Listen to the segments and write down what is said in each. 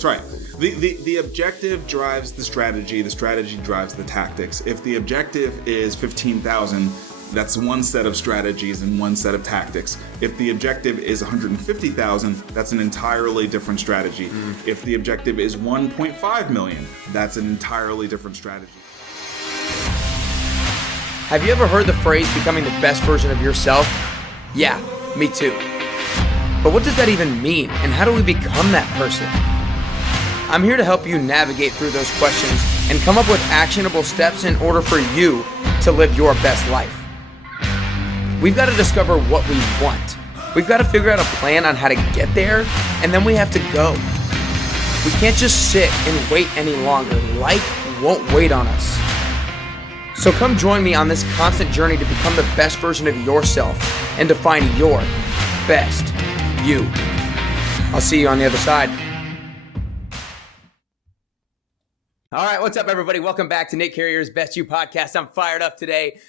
That's right. The objective drives the strategy drives the tactics. If the objective is 15,000, that's one set of strategies and one set of tactics. If the objective is 150,000, that's an entirely different strategy. If the objective is 1.5 million, that's an entirely different strategy. Have you ever heard the phrase becoming the best version of yourself? Yeah, me too. But what does that even mean, and how do we become that person? I'm here to help you navigate through those questions and come up with actionable steps in order for you to live your best life. We've got to discover what we want. We've got to figure out a plan on how to get there, and then we have to go. We can't just sit and wait any longer. Life won't wait on us. So come join me on this constant journey to become the best version of yourself and to find your best you. I'll see you on the other side. All right, what's up, everybody? Welcome back to Nate Carrier's Best You podcast. I'm fired up today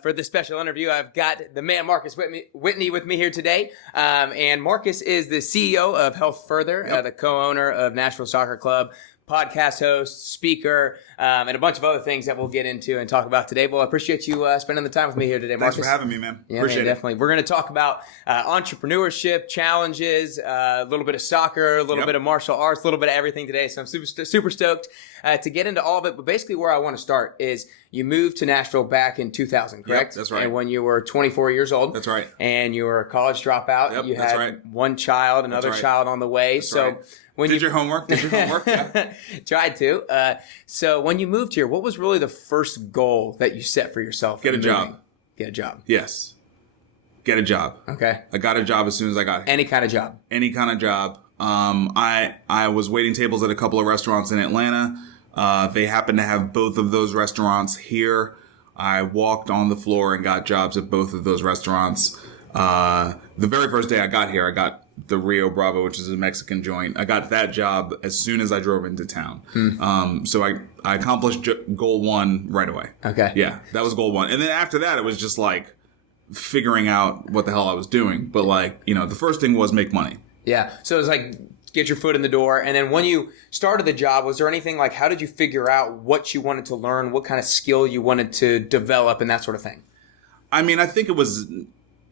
for this special interview. I've got the man Marcus Whitney with me here today. And Marcus is the CEO of Health Further, the co-owner of Nashville Soccer Club, podcast host, speaker, and a bunch of other things that we'll get into and talk about today. Well, I appreciate you spending the time with me here today, Marcus. Thanks for having me, man. Yeah, appreciate man, definitely. We're going to talk about entrepreneurship, challenges, a little bit of soccer, a little bit of martial arts, a little bit of everything today. So I'm super stoked to get into all of it. But basically where I want to start is you moved to Nashville back in 2000, correct? Yep, that's right. And when you were 24 years old. That's right. And you were a college dropout. Yep, you that's had right. one child, another child on the way. That's so right. when Did your homework? Yeah. Tried to. So when you moved here, what was really the first goal that you set for yourself? Get a job. Get a job. Yes. Get a job. Okay. I got a job as soon as I got here. Any kind of job. Any kind of job. I was waiting tables at a couple of restaurants in Atlanta. They happened to have both of those restaurants here. I walked on the floor and got jobs at both of those restaurants. The very first day I got here, I got the Rio Bravo, which is a Mexican joint. I got that job as soon as I drove into town. So I accomplished goal one right away. Okay. Yeah, that was goal one. And then after that, it was just like figuring out what the hell I was doing. But like, the first thing was make money. Yeah. So it was like get your foot in the door. And then when you started the job, was there anything like, how did you figure out what you wanted to learn, what kind of skill you wanted to develop and that sort of thing? I mean, I think it was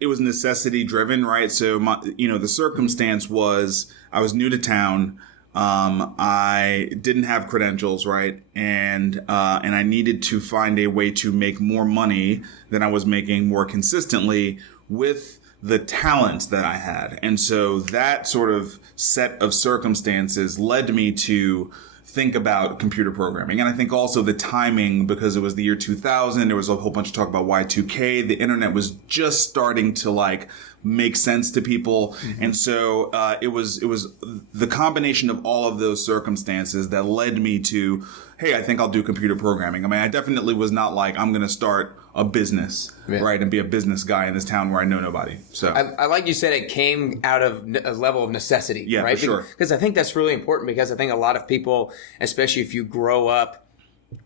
necessity driven, right? So the circumstance was I was new to town. I didn't have credentials, right? And I needed to find a way to make more money than I was making more consistently with the talents that I had. And so that sort of set of circumstances led me to think about computer programming. And I think also the timing, because it was the year 2000, there was a whole bunch of talk about Y2K. The internet was just starting to like make sense to people. Mm-hmm. And so it was the combination of all of those circumstances that led me to, hey, I think I'll do computer programming. I mean, I definitely was not like, I'm going to start a business, right, and be a business guy in this town where I know nobody. So I like you said, it came out of a level of necessity, right? For sure. Because I think that's really important, because I think a lot of people, especially if you grow up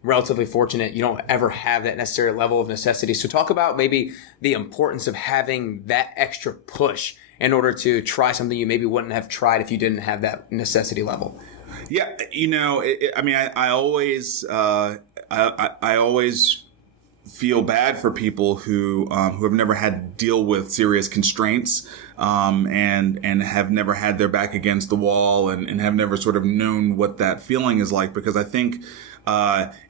relatively fortunate, you don't ever have that necessary level of necessity. So talk about maybe the importance of having that extra push in order to try something you maybe wouldn't have tried if you didn't have that necessity level. Yeah, I always feel bad for people who have never had to deal with serious constraints, and have never had their back against the wall and have never sort of known what that feeling is like, because I think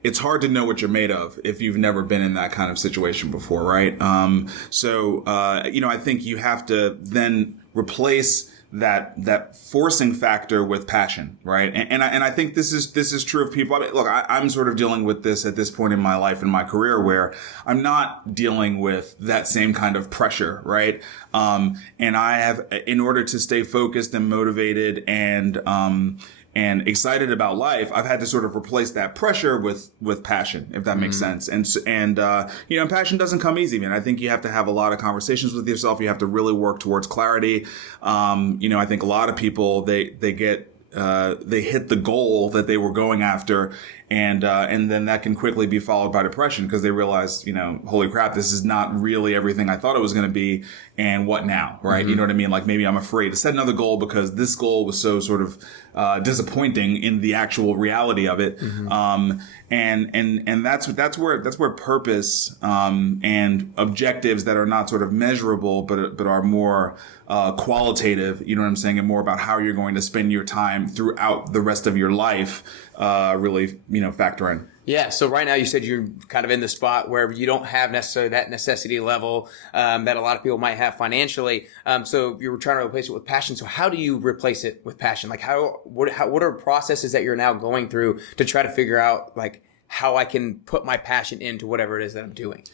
it's hard to know what you're made of if you've never been in that kind of situation before, right? I think you have to then replace that forcing factor with passion, right? And I think this is true of people. I mean, look, I'm sort of dealing with this at this point in my life and my career, where I'm not dealing with that same kind of pressure, right? And I have, in order to stay focused and motivated and excited about life, I've had to sort of replace that pressure with passion, if that makes sense. And passion doesn't come easy, man. I think you have to have a lot of conversations with yourself. You have to really work towards clarity. I think a lot of people, they get they hit the goal that they were going after, and then that can quickly be followed by depression because they realize, holy crap, this is not really everything I thought it was going to be, and what now, right? You know what I mean? Like maybe I'm afraid to set another goal because this goal was so sort of disappointing in the actual reality of it, and that's where purpose and objectives that are not sort of measurable but are more qualitative, you know what I'm saying, and more about how you're going to spend your time throughout the rest of your life, really, factor in. Yeah. So right now you said you're kind of in the spot where you don't have necessarily that necessity level that a lot of people might have financially. So you were trying to replace it with passion. So how do you replace it with passion? Like what are processes that you're now going through to try to figure out like how I can put my passion into whatever it is that I'm doing?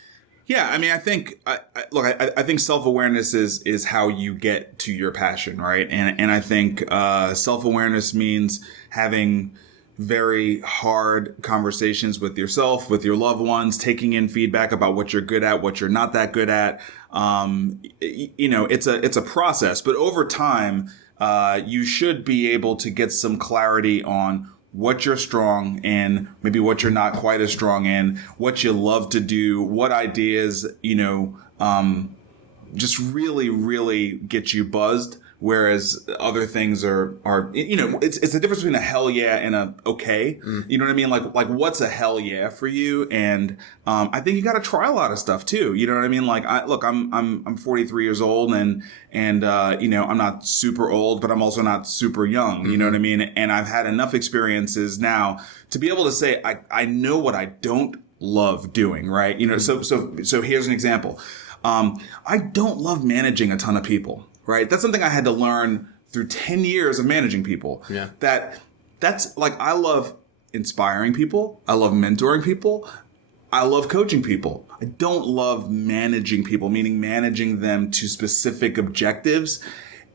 Yeah, I mean, I think, I think self-awareness is how you get to your passion, right? And I think self-awareness means having very hard conversations with yourself, with your loved ones, taking in feedback about what you're good at, what you're not that good at. It's a process, but over time, you should be able to get some clarity on what you're strong in, maybe what you're not quite as strong in, what you love to do, what ideas, just really, really get you buzzed. Whereas other things are it's the difference between a hell yeah and a okay. You know what I mean? Like what's a hell yeah for you? And I think you got to try a lot of stuff too. You know what I mean? Like I'm 43 years old and I'm not super old, but I'm also not super young. You know what I mean? And I've had enough experiences now to be able to say I know what I don't love doing. Right? So here's an example. I don't love managing a ton of people. Right. That's something I had to learn through 10 years of managing people. Yeah. That's like, I love inspiring people. I love mentoring people. I love coaching people. I don't love managing people, meaning managing them to specific objectives.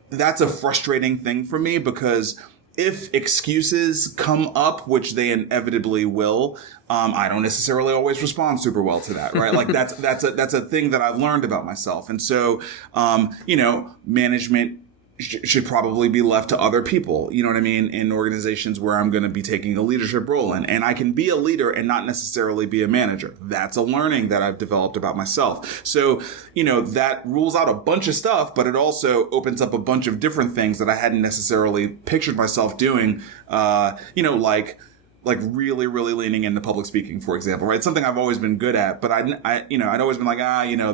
That's a frustrating thing for me because if excuses come up, which they inevitably will, I don't necessarily always respond super well to that, right? Like that's a thing that I've learned about myself. And so, management should probably be left to other people, you know what I mean, in organizations where I'm going to be taking a leadership role in. And I can be a leader and not necessarily be a manager. That's a learning that I've developed about myself. So, that rules out a bunch of stuff, but it also opens up a bunch of different things that I hadn't necessarily pictured myself doing, like really, really leaning into public speaking, for example, right? It's something I've always been good at, but I'd always been like,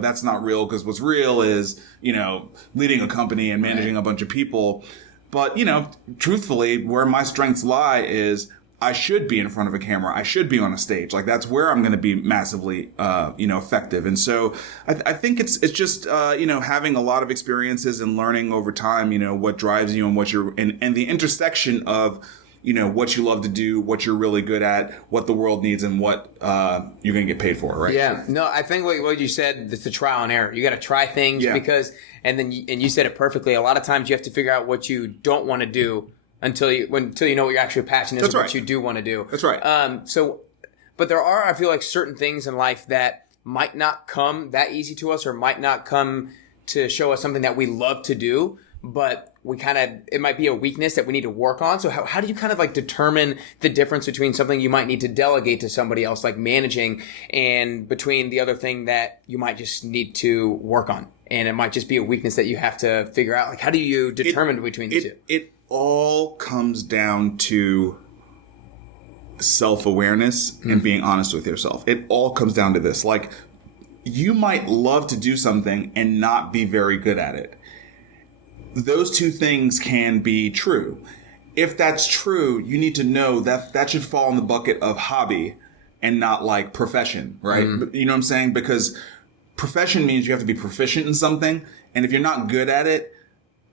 that's not real because what's real is, leading a company and managing a bunch of people. But, truthfully, where my strengths lie is I should be in front of a camera. I should be on a stage. Like that's where I'm going to be massively, effective. And so I think it's just, having a lot of experiences and learning over time, what drives you and what and the intersection of, what you love to do, what you're really good at, what the world needs, and what you're going to get paid for, right? Yeah. No, I think what you said, it's the trial and error. You got to try things because, and you said it perfectly. A lot of times you have to figure out what you don't want to do until you know what your actual passion is. That's right. What you do want to do. That's right. But there are, I feel like, certain things in life that might not come that easy to us or might not come to show us something that we love to do, but it might be a weakness that we need to work on. So how do you kind of like determine the difference between something you might need to delegate to somebody else, like managing, and between the other thing that you might just need to work on? And it might just be a weakness that you have to figure out. Like, how do you determine between the two? It all comes down to self-awareness and being honest with yourself. It all comes down to this. Like, you might love to do something and not be very good at it. Those two things can be true. If that's true, you need to know that should fall in the bucket of hobby and not like profession, right? You know what I'm saying? Because profession means you have to be proficient in something. And if you're not good at it,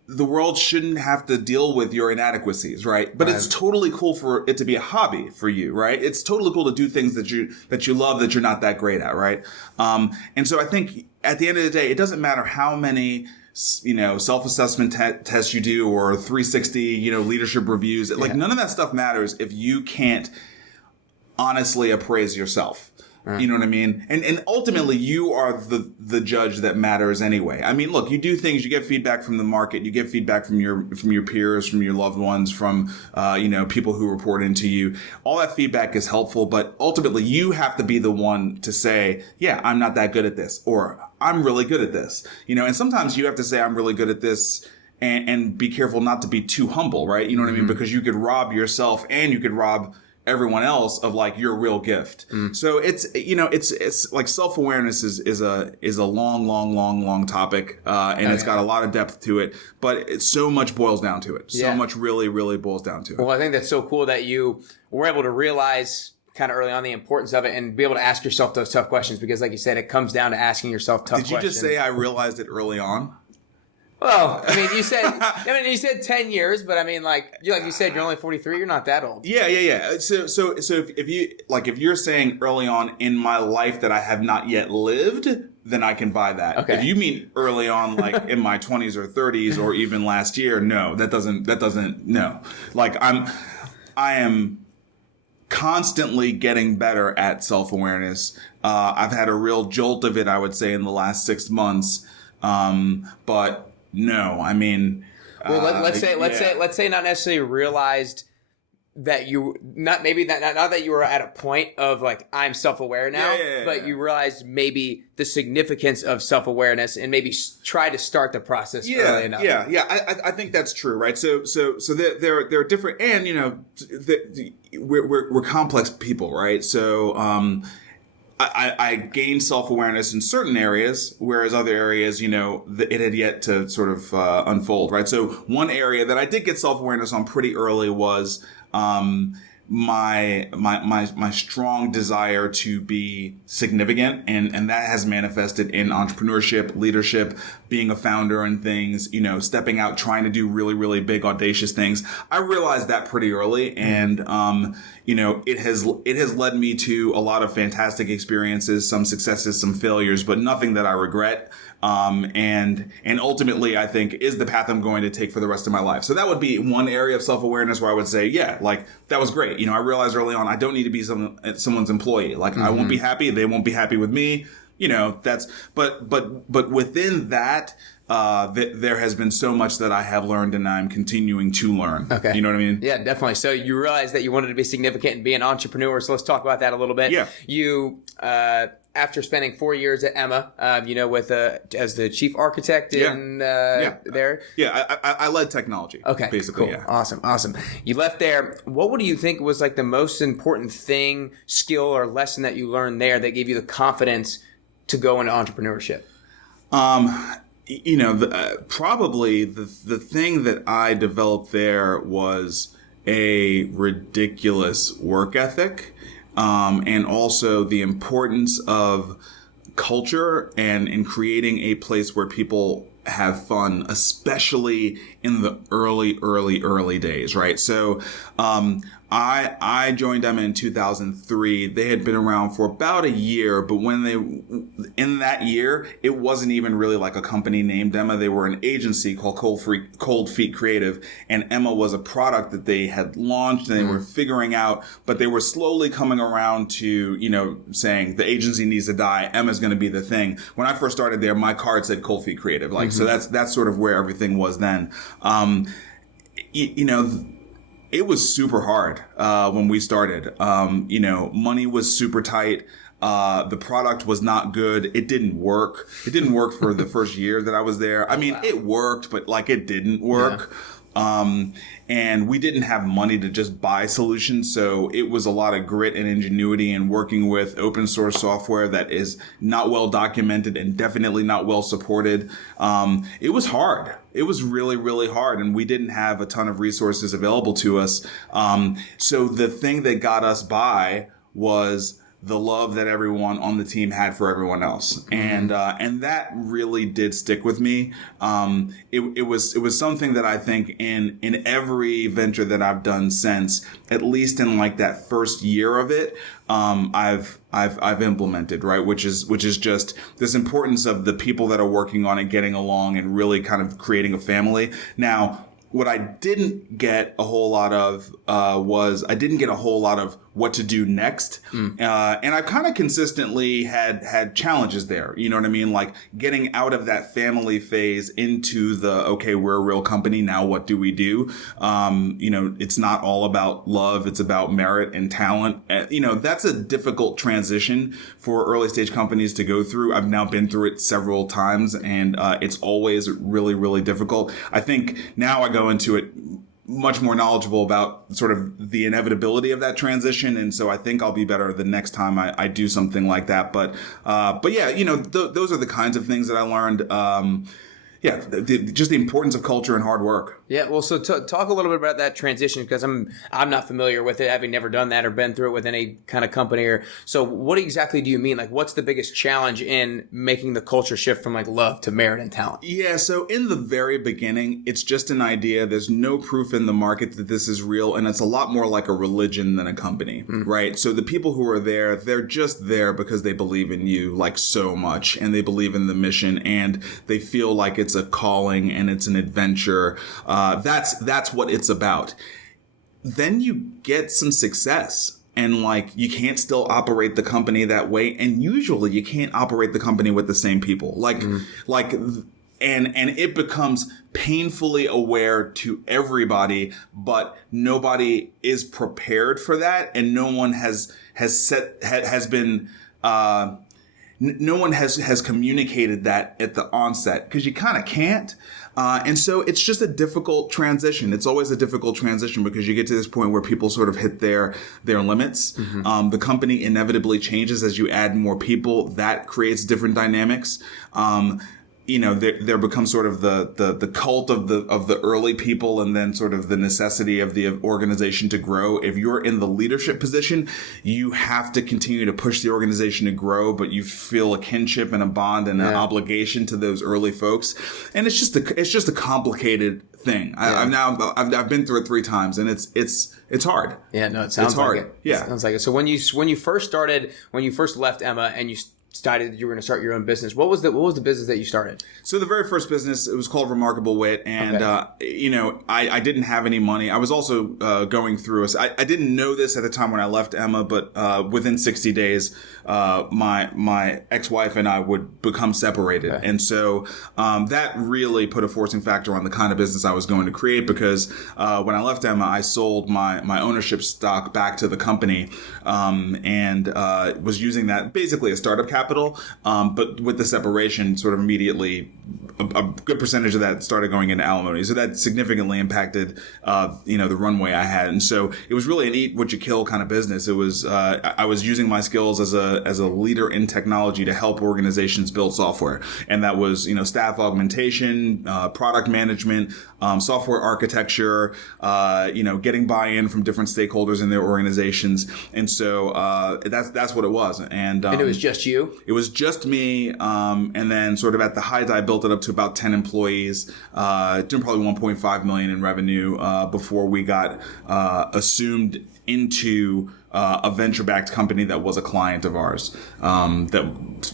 the world shouldn't have to deal with your inadequacies, right? But it's totally cool for it to be a hobby for you, right? It's totally cool to do things that you love that you're not that great at, right? And so I think at the end of the day, it doesn't matter how many self-assessment tests you do or 360, leadership reviews. Like none of that stuff matters if you can't honestly appraise yourself. You know what I mean? And ultimately, you are the judge that matters anyway. I mean, look, you do things, you get feedback from the market, you get feedback from your peers, from your loved ones, from, people who report into you. All that feedback is helpful, but ultimately you have to be the one to say, yeah, I'm not that good at this, or I'm really good at this, and sometimes you have to say, I'm really good at this, and be careful not to be too humble, right? You know what I mean? Because you could rob yourself and you could rob everyone else of like your real gift. So it's like self-awareness is a long topic, and it's got a lot of depth to it, but so much boils down to it. So much really boils down to it. Well, I think that's so cool that you were able to realize kind of early on the importance of it and be able to ask yourself those tough questions, because like you said, it comes down to asking yourself tough questions. Did you just say I realized it early on? Well, I mean, you said 10 years, but I mean, like you said, you're only 43. You're not that old. Yeah. So if you're saying early on in my life that I have not yet lived, then I can buy that. Okay. If you mean early on, like in my 20s or 30s or even last year, no, that doesn't. No. Like I am constantly getting better at self-awareness. I've had a real jolt of it, I would say, in the last 6 months. But no, I mean, well, let's say not necessarily realized that not that you were at a point of like, I'm self-aware now, but you realized maybe the significance of self-awareness and maybe try to start the process early enough. I think that's true, right? So there are different, and we're complex people, right? So I gained self-awareness in certain areas, whereas other areas, it had yet to sort of unfold, right? So one area that I did get self-awareness on pretty early was my strong desire to be significant, and that has manifested in entrepreneurship, leadership, being a founder and things, stepping out, trying to do really, really big, audacious things. I realized that pretty early, and it has led me to a lot of fantastic experiences, some successes, some failures, but nothing that I regret. And ultimately, I think is the path I'm going to take for the rest of my life. So that would be one area of self-awareness where I would say, yeah, like that was great. I realized early on, I don't need to be someone's employee. Like I won't be happy. They won't be happy with me. But within that, there has been so much that I have learned and I'm continuing to learn. Okay. You know what I mean? Yeah, definitely. So you realized that you wanted to be significant and be an entrepreneur. So let's talk about that a little bit. Yeah. You, after spending 4 years at Emma, as the chief architect there. Yeah, I led technology. Okay, basically. Cool. Yeah. Awesome. You left there. What do you think was like the most important thing, skill, or lesson that you learned there that gave you the confidence to go into entrepreneurship? Probably the thing that I developed there was a ridiculous work ethic. And also the importance of culture and in creating a place where people have fun, especially in the early days, right? So, I joined them in 2003. They had been around for about a year, but in that year, it wasn't even really like a company named Emma. They were an agency called Cold Feet Creative, and Emma was a product that they had launched and they were figuring out, but they were slowly coming around to, saying the agency needs to die. Emma's going to be the thing. When I first started there, my card said Cold Feet Creative. So that's sort of where everything was then. It was super hard when we started. Money was super tight. The product was not good. It didn't work. It didn't work for the first year that I was there. I mean, It worked, but like it didn't work. Yeah. And we didn't have money to just buy solutions. So it was a lot of grit and ingenuity and working with open source software that is not well documented and definitely not well supported. It was hard. It was really, really hard. And we didn't have a ton of resources available to us. So the thing that got us by was the love that everyone on the team had for everyone else. And that really did stick with me. It was something that I think in every venture that I've done since, at least in like that first year of it, I've implemented, right? Which is just this importance of the people that are working on it, getting along and really kind of creating a family. Now, what I didn't get a whole lot of was I didn't get a whole lot of what to do next. And I kind of consistently had challenges there. You know what I mean? Like getting out of that family phase into the, okay, we're a real company. Now what do we do? It's not all about love. It's about merit and talent. That's a difficult transition for early stage companies to go through. I've now been through it several times, and it's always really, really difficult. I think now I go into it much more knowledgeable about sort of the inevitability of that transition. And so I think I'll be better the next time I do something like that. But yeah, those are the kinds of things that I learned. Just the importance of culture and hard work. Yeah, well, so talk a little bit about that transition, because I'm not familiar with it, having never done that or been through it with any kind of company. So what exactly do you mean? Like, what's the biggest challenge in making the culture shift from like love to merit and talent? Yeah, so in the very beginning, it's just an idea. There's no proof in the market that this is real, and it's a lot more like a religion than a company, right? So the people who are there, they're just there because they believe in you like so much, and they believe in the mission, and they feel like it's a calling and it's an adventure. That's what it's about. Then you get some success, and like you can't still operate the company that way, and usually you can't operate the company with the same people. And it becomes painfully aware to everybody, but nobody is prepared for that, and no one has communicated that at the onset, because you kind of can't. And so it's just a difficult transition. It's always a difficult transition because you get to this point where people sort of hit their limits. The company inevitably changes as you add more people. That creates different dynamics. There becomes sort of the cult of the early people, and then sort of the necessity of the organization to grow. If you're in the leadership position, you have to continue to push the organization to grow, but you feel a kinship and a bond and an obligation to those early folks. And it's just a complicated thing. Yeah. I've been through it 3 times, and it's hard. Yeah, no, it sounds hard. Like it. Yeah, it sounds like it. So when you first left Emma and you decided that you were going to start your own business, what was the business that you started? So the very first business, it was called Remarkable Wit, and I didn't have any money. I was also going through I didn't know this at the time when I left Emma, but within 60 days, my ex-wife and I would become separated, and so that really put a forcing factor on the kind of business I was going to create, because when I left Emma, I sold my ownership stock back to the company, and was using that basically as startup capital. But with the separation, sort of immediately, a good percentage of that started going into alimony. So that significantly impacted, the runway I had. And so it was really an eat what you kill kind of business. It was, I was using my skills as a leader in technology to help organizations build software. And that was, staff augmentation, product management, software architecture, getting buy-in from different stakeholders in their organizations. And so, that's what it was. And it was just you? It was just me, and then sort of at the height, I built it up to about 10 employees, doing probably 1.5 million in revenue before we got assumed into a venture-backed company that was a client of ours, that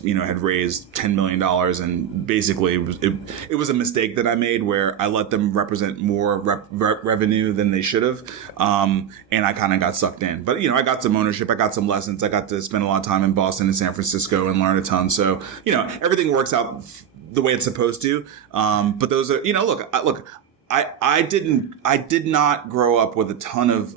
had raised $10 million, and basically it was a mistake that I made where I let them represent more revenue than they should have, and I kind of got sucked in. But I got some ownership, I got some lessons, I got to spend a lot of time in Boston and San Francisco and learn a ton. So everything works out the way it's supposed to. But those are I did not grow up with a ton of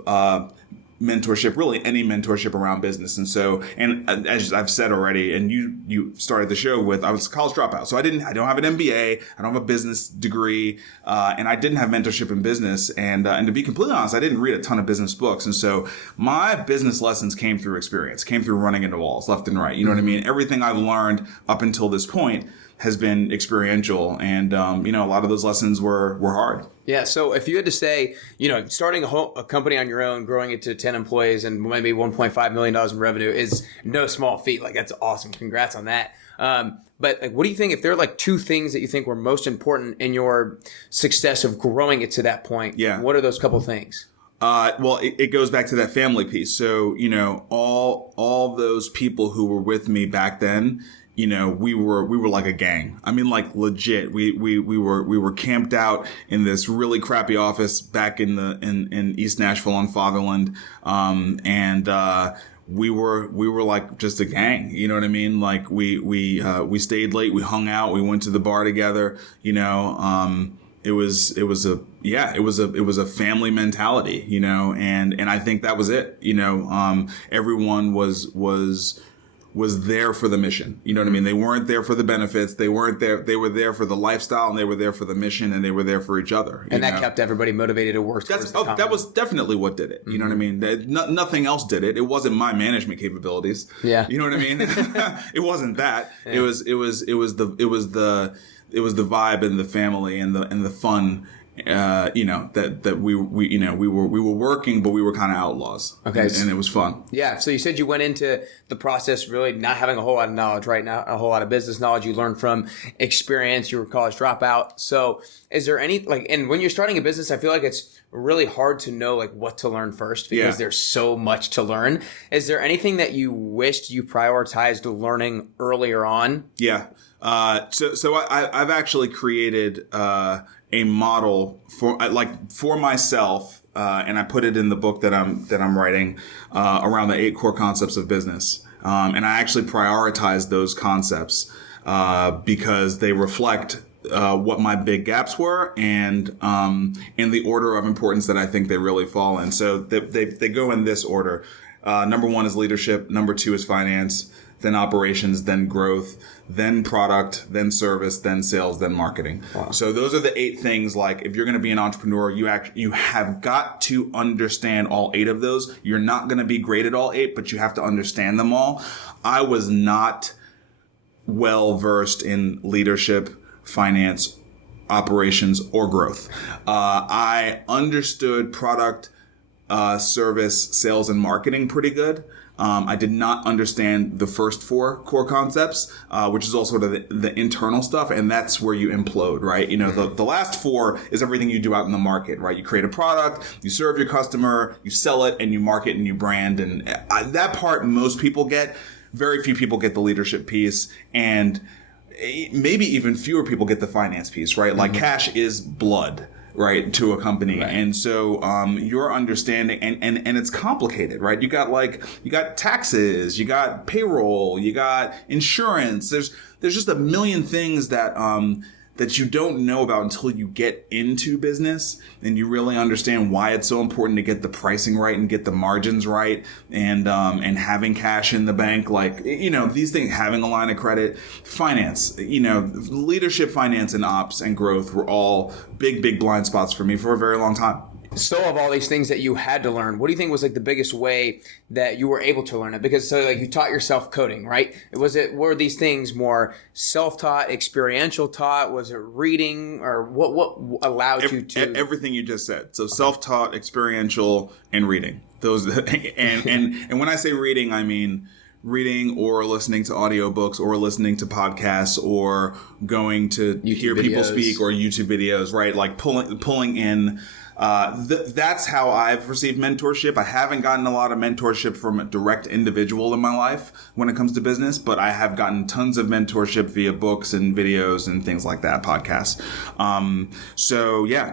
mentorship, really any mentorship around business. And so, and as I've said already, and you started the show with, I was a college dropout. So I don't have an MBA. I don't have a business degree. And I didn't have mentorship in business. And to be completely honest, I didn't read a ton of business books. And so my business lessons came through experience, came through running into walls left and right. You know what I mean? Everything I've learned up until this point has been experiential. And, a lot of those lessons were hard. Yeah. So if you had to say, starting a company on your own, growing it to 10 employees and maybe $1.5 million in revenue is no small feat. Like, that's awesome. Congrats on that. But what do you think, if there are 2 things that you think were most important in your success of growing it to that point? Yeah. What are those couple things? Well, it goes back to that family piece. So, all those people who were with me back then, we were like a gang. I mean, like legit. We were camped out in this really crappy office back in East Nashville on Fatherland. We were like just a gang, you know what I mean? Like we stayed late, we hung out, we went to the bar together, it was a family mentality, and I think that was it, everyone was there for the mission. You know what I mean? They weren't there for the benefits. They weren't there. They were there for the lifestyle, and they were there for the mission, and they were there for each other. And that kept everybody motivated to work. That was definitely what did it. You know what I mean? Nothing else did it. It wasn't my management capabilities. Yeah. You know what I mean? It wasn't that. Yeah. It was the vibe and the family and the fun. That we were working, but we were kind of outlaws. Okay. And it was fun. Yeah. So you said you went into the process really not having a whole lot of knowledge right now, a whole lot of business knowledge. You learned from experience. You were a college dropout. So is there any, and when you're starting a business, I feel like it's really hard to know what to learn first because there's so much to learn. Is there anything that you wished you prioritized learning earlier on? Yeah. So I've actually created, a model for myself, and I put it in the book that I'm writing around the 8 core concepts of business, and I actually prioritize those concepts because they reflect what my big gaps were and in the order of importance that I think they really fall in. So they go in this order. Number 1 is leadership. Number 2 is finance. Then operations, then growth, then product, then service, then sales, then marketing. Wow. So those are the 8 things. If you're going to be an entrepreneur, you have got to understand all 8 of those. You're not going to be great at all 8, but you have to understand them all. I was not well versed in leadership, finance, operations, or growth. I understood product, service, sales, and marketing pretty good. I did not understand the first 4 core concepts, which is all sort of the internal stuff, and that's where you implode, right? The last 4 is everything you do out in the market, right? You create a product, you serve your customer, you sell it, and you market and you brand, and that part most people get. Very few people get the leadership piece, and maybe even fewer people get the finance piece, right? Like cash is blood. Right, to a company. Right. And so your understanding and it's complicated, right? You got taxes, you got payroll, you got insurance. There's just a million things that you don't know about until you get into business and you really understand why it's so important to get the pricing right and get the margins right and having cash in the bank, these things, having a line of credit, finance, leadership, finance, and ops and growth were all big blind spots for me for a very long time. So of all these things that you had to learn, what do you think was the biggest way that you were able to learn it? Because you taught yourself coding, right? Were these things more self-taught, experiential taught? Was it reading, or what allowed you to? Everything you just said. So self-taught, experiential, and reading. Those and when I say reading, I mean reading or listening to audiobooks or listening to podcasts or going to hear people speak or YouTube videos, right? Like pulling in. That's how I've received mentorship. I haven't gotten a lot of mentorship from a direct individual in my life when it comes to business, but I have gotten tons of mentorship via books and videos and things like that, podcasts.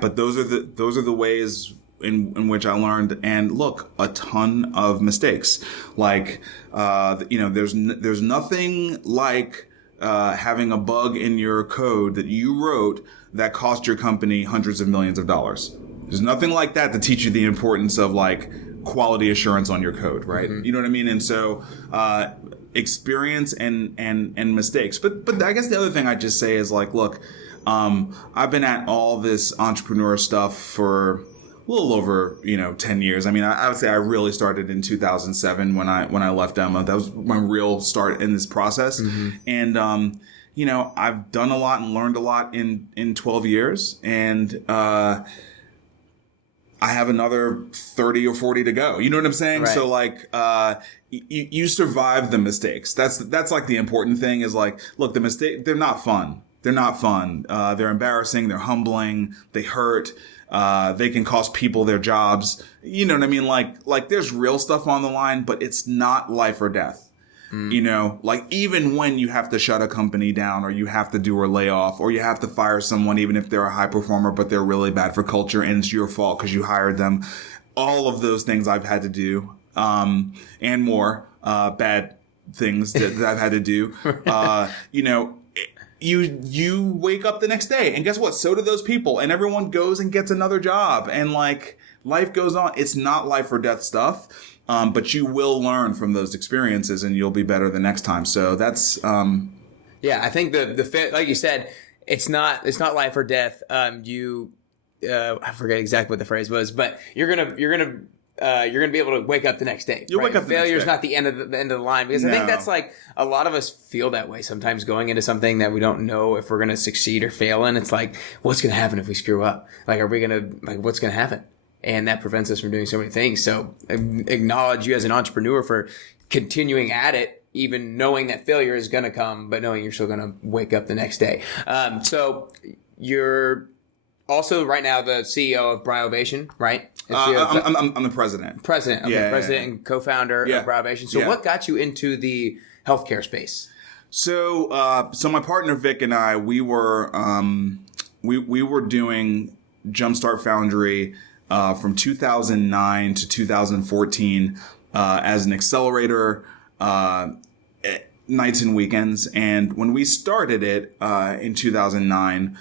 But those are the ways in which I learned, and look, a ton of mistakes. There's nothing like having a bug in your code that you wrote that cost your company hundreds of millions of dollars. There's nothing like that to teach you the importance of quality assurance on your code, right? Mm-hmm. You know what I mean? And so experience and mistakes. But I guess the other thing I'd just say is look, I've been at all this entrepreneur stuff for a little over 10 years. I mean, I would say I really started in 2007 when I left Emma. That was my real start in this process. Mm-hmm. And I've done a lot and learned a lot in 12 years, and I have another 30 or 40 to go. You know what I'm saying? Right. So you survive the mistakes. That's the important thing is look, the mistake, they're not fun. They're not fun. They're embarrassing. They're humbling. They hurt. They can cost people their jobs. You know what I mean? There's real stuff on the line, but it's not life or death. Like even when you have to shut a company down or you have to do a layoff or you have to fire someone, even if they're a high performer, but they're really bad for culture and it's your fault because you hired them. All of those things I've had to do, and more, bad things that I've had to do, you wake up the next day and guess what? So do those people and everyone goes and gets another job and like life goes on. It's not life or death stuff. But you will learn from those experiences and you'll be better the next time. So that's, I think the like you said, it's not life or death. I forget exactly what the phrase was, but you're gonna be able to wake up the next day. You'll wake up the next day. Failure's not the end of the line, because I think that's like a lot of us feel that way sometimes going into something that we don't know if we're gonna succeed or fail in. It's like, what's gonna happen if we screw up? Like, what's gonna happen? And that prevents us from doing so many things. So acknowledge you as an entrepreneur for continuing at it, even knowing that failure is going to come, but knowing you're still going to wake up the next day. So you're also right now the CEO of Briovation, right? I'm the president. President and co-founder of Briovation. So what got you into the healthcare space? So my partner Vic and I, we were doing Jumpstart Foundry from 2009 to 2014 as an accelerator, nights and weekends. And when we started it in 2009,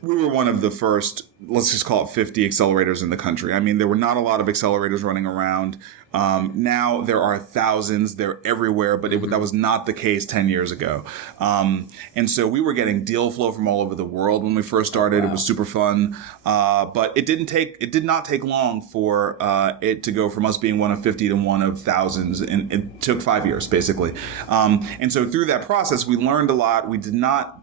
we were one of the first, let's just call it 50 accelerators in the country. I mean, there were not a lot of accelerators running around. Now there are thousands, they're everywhere, but that was not the case 10 years ago. And so we were getting deal flow from all over the world when we first started. Wow. It was super fun. But it did not take long for it to go from us being one of 50 to one of thousands. And it took 5 years, basically. And so through that process, we learned a lot. We did not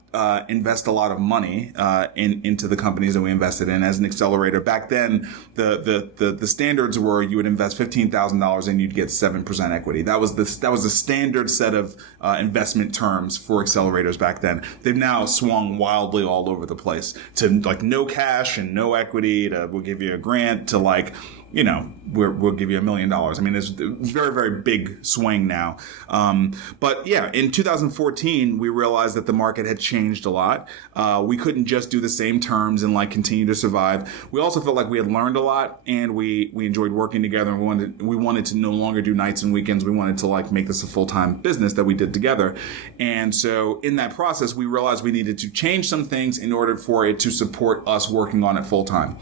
invest a lot of money into the companies that we invested in as an accelerator. Back then, the standards were you would invest $15,000 and you'd get 7% equity. That was the standard set of investment terms for accelerators back then. They've now swung wildly all over the place to like no cash and no equity to we'll give you a grant to like, we'll give you $1 million. I mean, it's very, very big swing now. But yeah, in 2014, we realized that the market had changed a lot. We couldn't just do the same terms and like continue to survive. We also felt like we had learned a lot and we enjoyed working together, and we wanted to no longer do nights and weekends. We wanted to like make this a full-time business that we did together. And so in that process, we realized we needed to change some things in order for it to support us working on it full-time.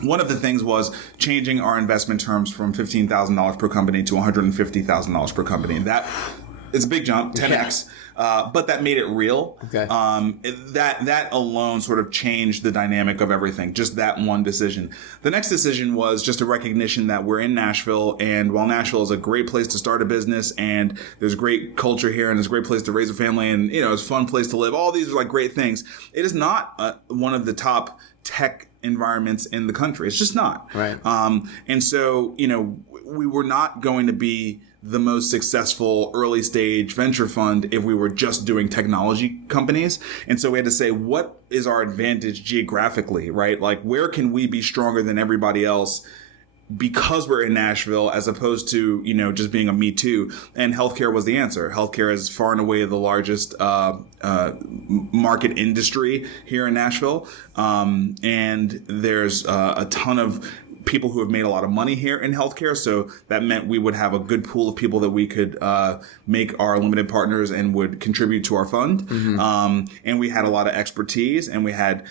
One of the things was changing our investment terms from $15,000 per company to $150,000 per company. And that is a big jump, 10x. But that made it real. Okay. That alone sort of changed the dynamic of everything. Just that one decision. The next decision was just a recognition that we're in Nashville, and while Nashville is a great place to start a business, and there's great culture here, and it's a great place to raise a family, and it's a fun place to live. All these are like great things. It is not one of the top tech environments in the country. It's just not. Right. And so, we were not going to be the most successful early stage venture fund if we were just doing technology companies. And so we had to say, what is our advantage geographically, right? Like, where can we be stronger than everybody else because we're in Nashville, as opposed to, just being a me too? And healthcare was the answer. Healthcare is far and away the largest market industry here in Nashville. And there's a ton of people who have made a lot of money here in healthcare. So that meant we would have a good pool of people that we could make our limited partners and would contribute to our fund. Mm-hmm. And we had a lot of expertise, and we had,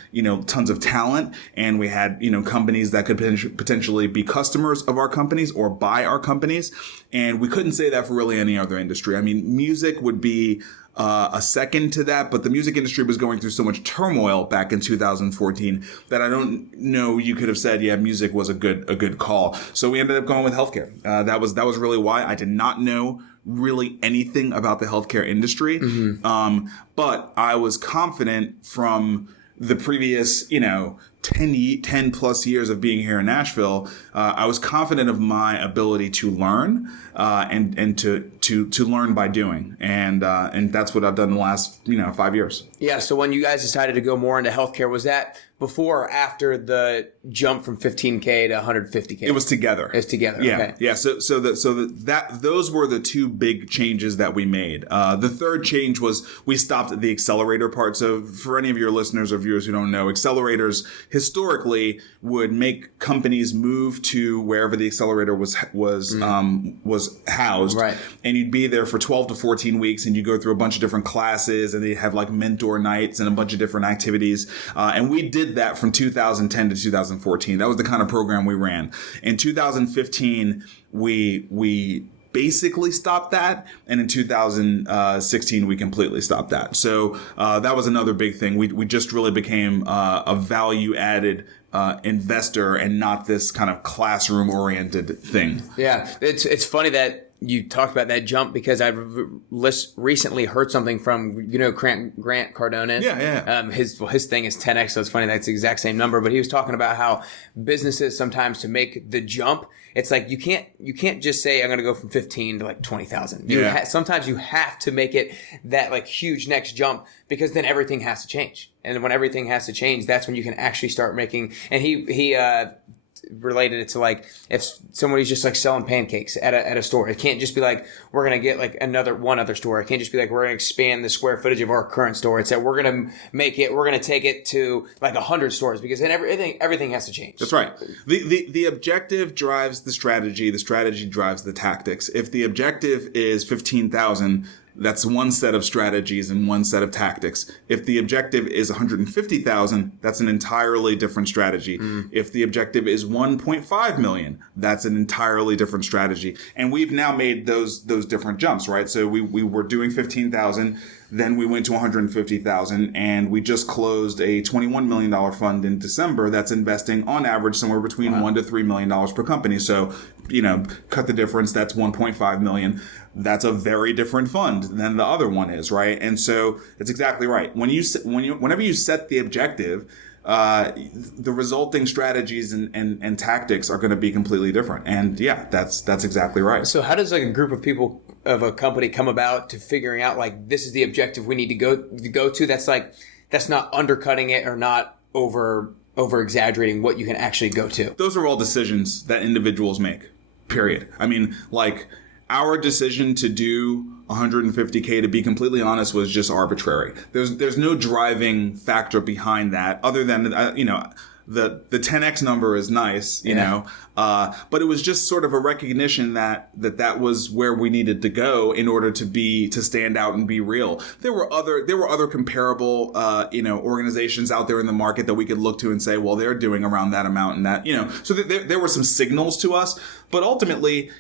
tons of talent, and we had, companies that could potentially be customers of our companies or buy our companies. And we couldn't say that for really any other industry. I mean, music would be a second to that, but the music industry was going through so much turmoil back in 2014 that I don't know you could have said, yeah, music was a good call. So we ended up going with healthcare. That was really why. I did not know really anything about the healthcare industry. Mm-hmm. But I was confident from the previous, 10 plus years of being here in Nashville. I was confident of my ability to learn, and to learn by doing. And that's what I've done the last, 5 years. Yeah. So when you guys decided to go more into healthcare, was that before or after the jump from 15K to 150K? It was together. It's together. Yeah, Okay. yeah. Those were the two big changes that we made. The third change was we stopped at the accelerator part. So for any of your listeners or viewers who don't know, accelerators historically would make companies move to wherever the accelerator was housed, Right. and you'd be there for 12 to 14 weeks, and you go through a bunch of different classes, and they have like mentor nights and a bunch of different activities. And we did that from 2010 to 2014. That was the kind of program we ran. In 2015, we basically stopped that, and in 2016 we completely stopped that. So that was another big thing. We just really became a value added investor and not this kind of classroom oriented thing. Yeah, it's funny that you talked about that jump, because I've recently heard something from, Grant Cardone. Yeah. His thing is 10x, so it's funny that's the exact same number. But he was talking about how businesses sometimes, to make the jump, it's like you can't just say I'm going to go from 15 to like 20,000. Sometimes you have to make it that like huge next jump, because then everything has to change. And when everything has to change, that's when you can actually start making. And he related it to like if somebody's just like selling pancakes at a store, it can't just be like we're gonna get like one other store. It can't just be like we're gonna expand the square footage of our current store. It's that we're gonna take it to like 100 stores, because then everything has to change. That's right. The objective drives the strategy drives the tactics. If the objective is 15,000, that's one set of strategies and one set of tactics. If the objective is 150,000, that's an entirely different strategy. If the objective is 1.5 million, that's an entirely different strategy. And we've now made those different jumps, right? So we were doing 15,000, then we went to 150,000, and we just closed a $21 million fund in December that's investing on average somewhere between $1 to $3 million per company. So, cut the difference. That's 1.5 million. That's a very different fund than the other one is, right? And so it's exactly right. Whenever you set the objective, the resulting strategies and tactics are going to be completely different. And yeah, that's exactly right. So how does like a group of people of a company come about to figuring out like this is the objective we need to go to? That's not undercutting it or not over exaggerating what you can actually go to. Those are all decisions that individuals make. Period. I mean, like our decision to do 150K, to be completely honest, was just arbitrary. There's no driving factor behind that other than, the 10x number is nice, but it was just sort of a recognition that was where we needed to go in order to stand out and be real. There were other comparable, organizations out there in the market that we could look to and say, well, they're doing around that amount and that, so there were some signals to us, but ultimately,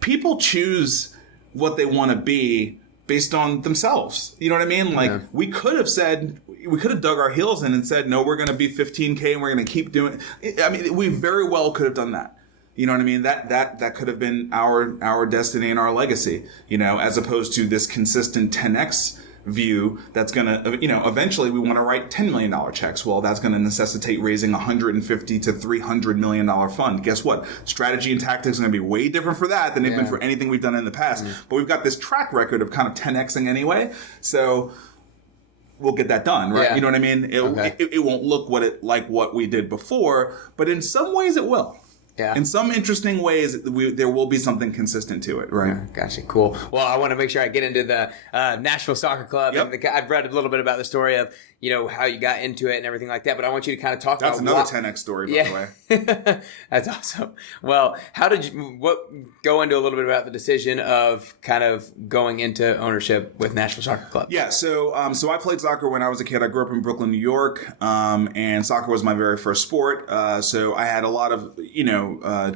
people choose what they want to be based on themselves. You know what I mean? Like we could have dug our heels in and said, no, we're going to be 15K and we're going to keep doing it. I mean, we very well could have done that. You know what I mean? That could have been our destiny and our legacy, as opposed to this consistent 10X view that's going to, eventually we want to write $10 million checks. Well, that's going to necessitate raising $150 to $300 million fund. Guess what? Strategy and tactics are going to be way different for that than they've been for anything we've done in the past. But we've got this track record of kind of 10Xing anyway. So we'll get that done, right? Yeah. You know what I mean? It won't look like what we did before, but in some ways it will. Yeah. In some interesting ways, there will be something consistent to it, right? Yeah, gotcha. Cool. Well, I want to make sure I get into the Nashville Soccer Club. Yep. I've read a little bit about the story of, how you got into it and everything like that, but I want you to kind of talk That's about... That's another 10X story, by the way. That's awesome. Well, how did you go into a little bit about the decision of kind of going into ownership with Nashville Soccer Club? Yeah, so I played soccer when I was a kid. I grew up in Brooklyn, New York, and soccer was my very first sport. So I had a lot of,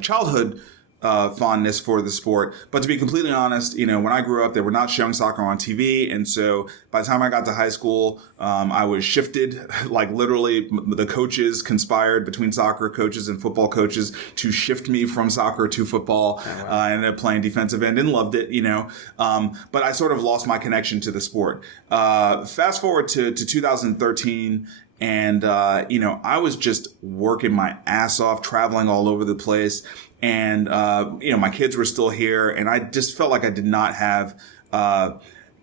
childhood fondness for the sport. But to be completely honest, when I grew up, they were not showing soccer on TV. And so by the time I got to high school, I was shifted, like literally the coaches conspired between soccer coaches and football coaches to shift me from soccer to football. Oh, wow. I ended up playing defensive end and loved it, but I sort of lost my connection to the sport. Fast forward to 2013. And, I was just working my ass off, traveling all over the place. And, my kids were still here. And I just felt like I did not have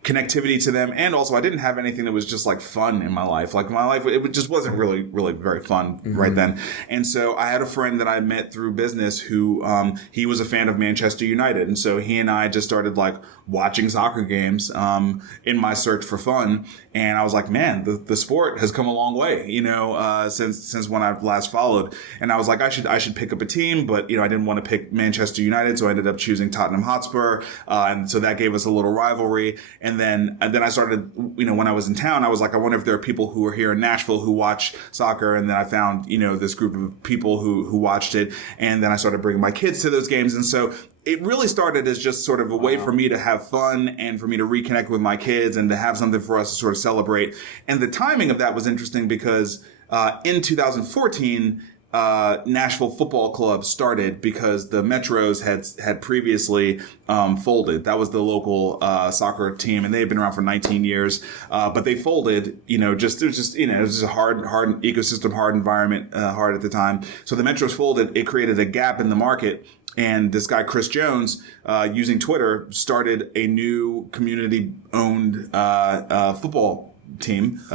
connectivity to them. And also I didn't have anything that was just like fun in my life. Like my life, it just wasn't really very fun right then. And so I had a friend that I met through business who, he was a fan of Manchester United. And so he and I just started like watching soccer games, in my search for fun. And I was like, man, the sport has come a long way, since when I've last followed. And I was like, I should pick up a team, but, I didn't want to pick Manchester United. So I ended up choosing Tottenham Hotspur. And so that gave us a little rivalry. And then I started, when I was in town, I was like, I wonder if there are people who are here in Nashville who watch soccer. And then I found, this group of people who watched it. And then I started bringing my kids to those games. And so it really started as just sort of a way for me to have fun and for me to reconnect with my kids and to have something for us to sort of celebrate. And the timing of that was interesting because, in 2014, Nashville Football Club started because the Metros had previously folded. That was the local soccer team, and they had been around for 19 years. But they folded. It was just a hard ecosystem, hard environment, hard at the time. So the Metros folded. It created a gap in the market. And this guy, Chris Jones, using Twitter, started a new community-owned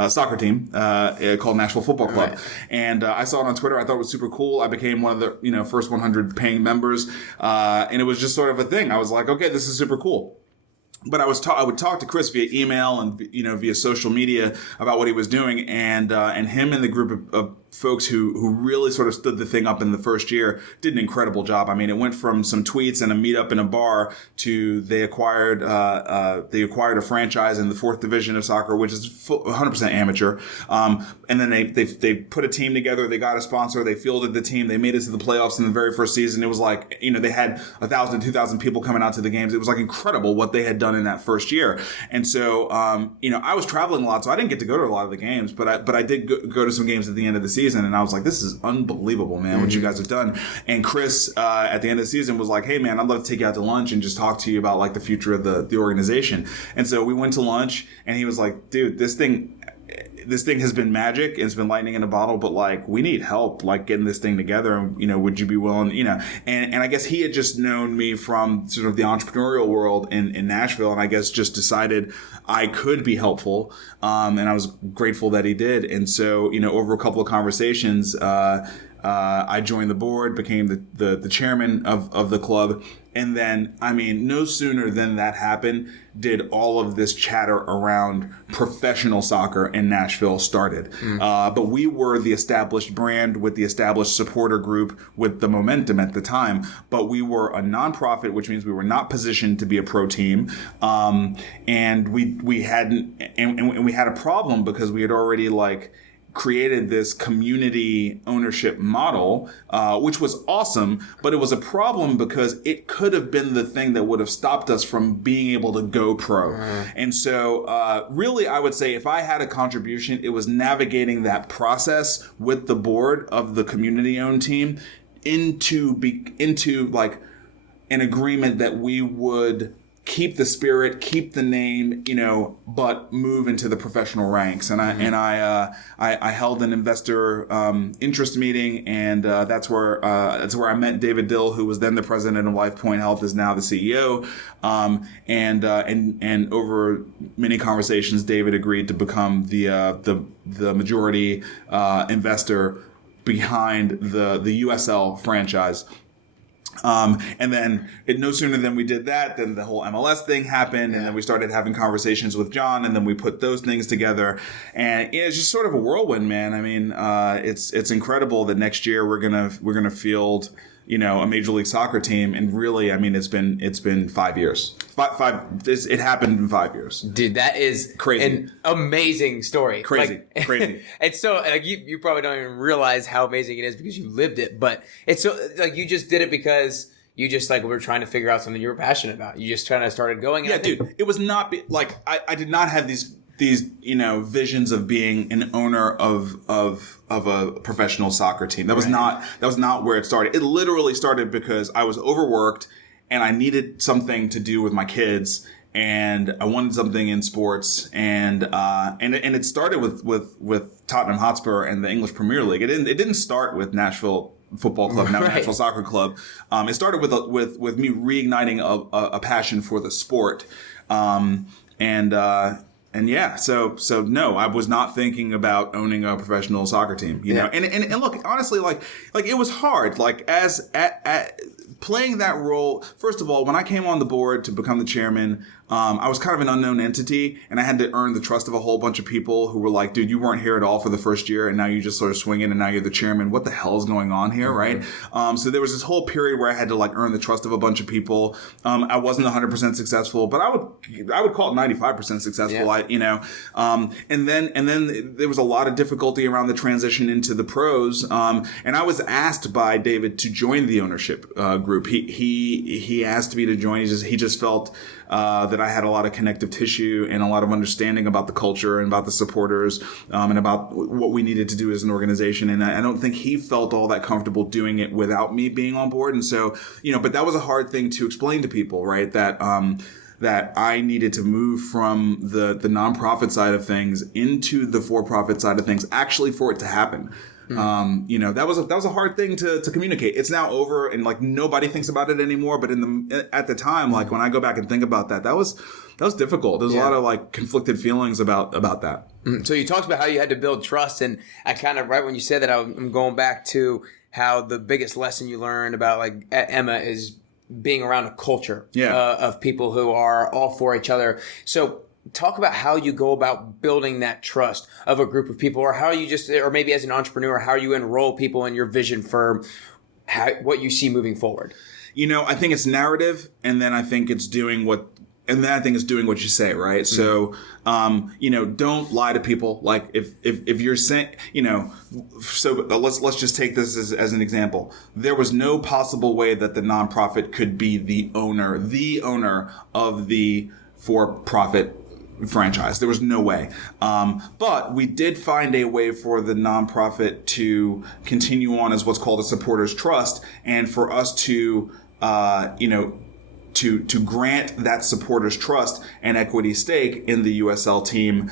soccer team called Nashville Football Club. Right. And I saw it on Twitter. I thought it was super cool. I became one of the first 100 paying members, and it was just sort of a thing. I was like, okay, this is super cool. But I would talk to Chris via email and via social media about what he was doing, and him and the group of folks who really sort of stood the thing up in the first year did an incredible job. I mean, it went from some tweets and a meetup in a bar to they acquired a franchise in the 4th division of soccer, which is 100% amateur. And then they put a team together. They got a sponsor. They fielded the team. They made it to the playoffs in the very first season. It was like, they had 1,000, 2,000 people coming out to the games. It was like incredible what they had done in that first year. And so, I was traveling a lot, so I didn't get to go to a lot of the games, but I did go to some games at the end of the season. And I was like, this is unbelievable, man, what you guys have done. And Chris, at the end of the season was like, hey man, I'd love to take you out to lunch and just talk to you about like the future of the organization. And so we went to lunch and he was like, dude, this thing has been magic. It's been lightning in a bottle, but like we need help like getting this thing together. And, would you be willing, and I guess he had just known me from sort of the entrepreneurial world in Nashville. And I guess just decided I could be helpful. And I was grateful that he did. And so, over a couple of conversations, I joined the board, became the chairman of the club. And then, no sooner than that happened did all of this chatter around professional soccer in Nashville started. But we were the established brand with the established supporter group with the momentum at the time. But we were a nonprofit, which means we were not positioned to be a pro team. And we had a problem because we had already created this community ownership model, which was awesome, but it was a problem because it could have been the thing that would have stopped us from being able to go pro. And so really, I would say if I had a contribution, it was navigating that process with the board of the community-owned team into an agreement that we would keep the spirit, keep the name, but move into the professional ranks. And I held an investor interest meeting, and that's where I met David Dill, who was then the president of LifePoint Health, is now the CEO. And over many conversations, David agreed to become the majority investor behind the USL franchise. And then no sooner than we did that, then the whole MLS thing happened, and then we started having conversations with John, and then we put those things together, and it's just sort of a whirlwind, man. It's incredible that next year we're gonna field, a Major League Soccer team, and really, it's been 5 years. It happened in 5 years. Dude, that is crazy. An amazing story. Crazy. It's so you probably don't even realize how amazing it is because you lived it. But it's so you just did it because you just were trying to figure out something you were passionate about. You just kind of started going. Yeah, dude. It was not I did not have these visions of being an owner of a professional soccer team. That was not where it started. It literally started because I was overworked and I needed something to do with my kids, and I wanted something in sports, and it started with Tottenham Hotspur and the English Premier League. It didn't start with Nashville Football Club, now Nashville Soccer Club. It started with me reigniting a passion for the sport. And yeah, so no, I was not thinking about owning a professional soccer team, you know. And look, honestly, like it was hard. Like as at playing that role. First of all, when I came on the board to become the chairman, I was kind of an unknown entity, and I had to earn the trust of a whole bunch of people who were like, dude, you weren't here at all for the first year, and now you just sort of swing in, and now you're the chairman. What the hell is going on here, right? So there was this whole period where I had to like earn the trust of a bunch of people. I wasn't 100% successful, but I would call it 95% successful. And then there was a lot of difficulty around the transition into the pros. And I was asked by David to join the ownership group. He asked me to join. He just felt that I had a lot of connective tissue and a lot of understanding about the culture and about the supporters, and about what we needed to do as an organization. And I don't think he felt all that comfortable doing it without me being on board. And so, but that was a hard thing to explain to people, right? That I needed to move from the nonprofit side of things into the for-profit side of things, actually, for it to happen. That was a hard thing to communicate. It's now over, and like nobody thinks about it anymore. But at the time, like when I go back and think about that was difficult. There's a lot of like conflicted feelings about that. So you talked about how you had to build trust, and I kind of, right when you said that, I'm going back to how the biggest lesson you learned about like at Emma is being around a culture of people who are all for each other. So talk about how you go about building that trust of a group of people, or how you or maybe as an entrepreneur, how you enroll people in your vision for what you see moving forward. I think it's narrative, and then I think it's doing what you say, right? So, don't lie to people. Like if you're saying, so let's just take this as an example. There was no possible way that the nonprofit could be the owner of the for-profit franchise. There was no way. But we did find a way for the nonprofit to continue on as what's called a supporter's trust, and for us to, to grant that supporter's trust and equity stake in the USL team,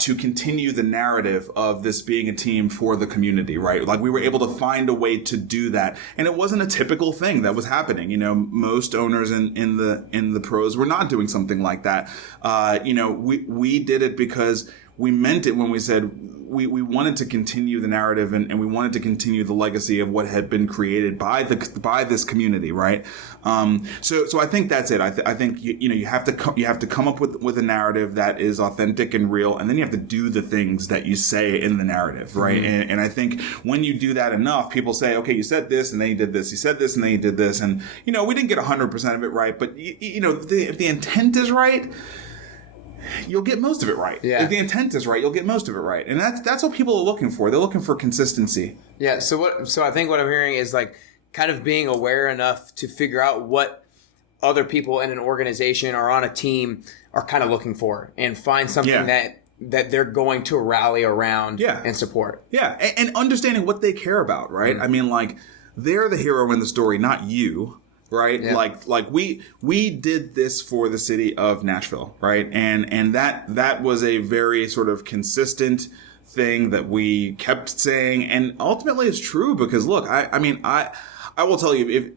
to continue the narrative of this being a team for the community, right? Like we were able to find a way to do that. And it wasn't a typical thing that was happening. Most owners in the pros were not doing something like that. We did it because we meant it when we said we wanted to continue the narrative, and we wanted to continue the legacy of what had been created by this community, right? So I think that's it. I think you have to come up with a narrative that is authentic and real, and then you have to do the things that you say in the narrative, right? Mm-hmm. And I think when you do that enough, people say, okay, you said this and then you did this. You said this and then you did this, and we didn't get 100% of it right, but if the intent is right, you'll get most of it right. Yeah. If the intent is right, you'll get most of it right. And that's what people are looking for. They're looking for consistency. Yeah. So I think what I'm hearing is like kind of being aware enough to figure out what other people in an organization or on a team are kind of looking for, and find something that they're going to rally around and support. Yeah. And understanding what they care about, right? Mm-hmm. I mean, like, they're the hero in the story, not you. Right. Yeah. Like we did this for the city of Nashville. Right. And that was a very sort of consistent thing that we kept saying. And ultimately it's true, because look, I will tell you,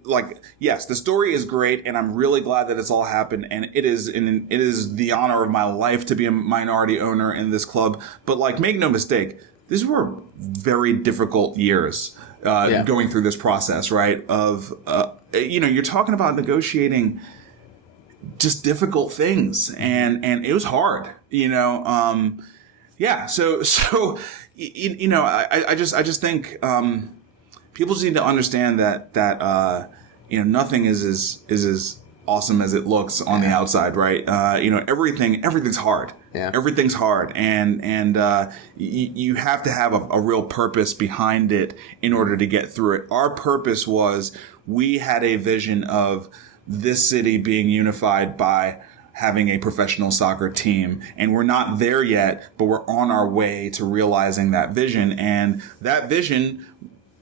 yes, the story is great, and I'm really glad that it's all happened. And it is the honor of my life to be a minority owner in this club. But like, make no mistake, these were very difficult years. Going through this process, right? Of, you're talking about negotiating just difficult things, and it was hard, So, I just think, people just need to understand that nothing is as awesome as it looks on the outside, right? Everything's hard. Yeah. Everything's hard, and you have to have a real purpose behind it in order to get through it. Our purpose was, we had a vision of this city being unified by having a professional soccer team, and we're not there yet, but we're on our way to realizing that vision. And that vision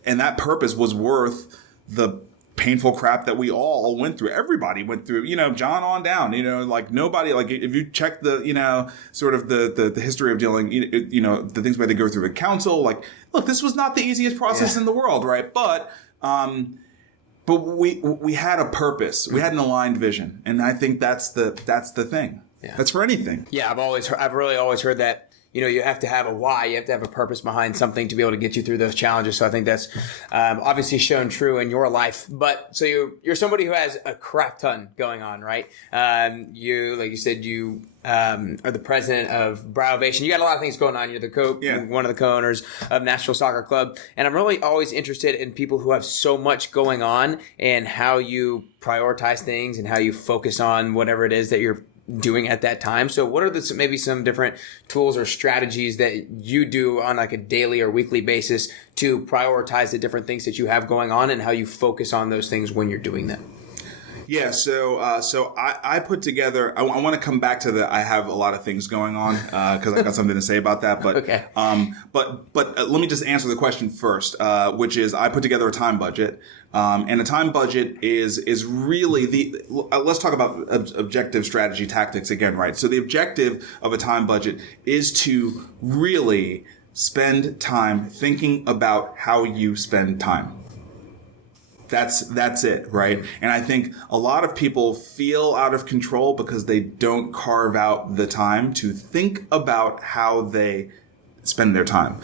and that purpose was worth the painful crap that we all went through. Everybody went through, John on down, like nobody, like if you check the, sort of the history of dealing, the things we had to go through with council, like, look, this was not the easiest process in the world, right? But we had a purpose. We had an aligned vision. And I think that's the thing. Yeah. That's for anything. Yeah, I've really always heard that, you have to have a why, you have to have a purpose behind something to be able to get you through those challenges. So I think that's obviously shown true in your life. But so you're somebody who has a crap ton going on, right? You, like you said, you are the president of Briovation. You got a lot of things going on. You're one of the co-owners of Nashville Soccer Club. And I'm really always interested in people who have so much going on and how you prioritize things and how you focus on whatever it is that you're doing at that time. So what are maybe some different tools or strategies that you do on like a daily or weekly basis to prioritize the different things that you have going on and how you focus on those things when you're doing them? Yeah, so I put together. I want to come back to I have a lot of things going on because I got something to say about that. But okay. But let me just answer the question first, which is I put together a time budget, and a time budget is really let's talk about objective strategy tactics again, right? So the objective of a time budget is to really spend time thinking about how you spend time. That's it, right? And I think a lot of people feel out of control because they don't carve out the time to think about how they spend their time.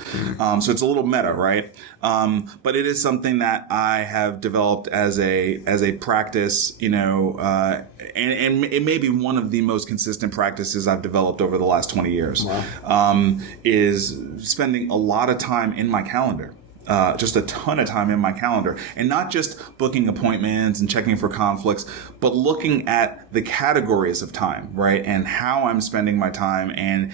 So it's a little meta, right? But it is something that I have developed as a practice, and it may be one of the most consistent practices I've developed over the last 20 years. Wow. Is spending a lot of time in my calendar. Just a ton of time in my calendar, and not just booking appointments and checking for conflicts, but looking at the categories of time, right? And how I'm spending my time, and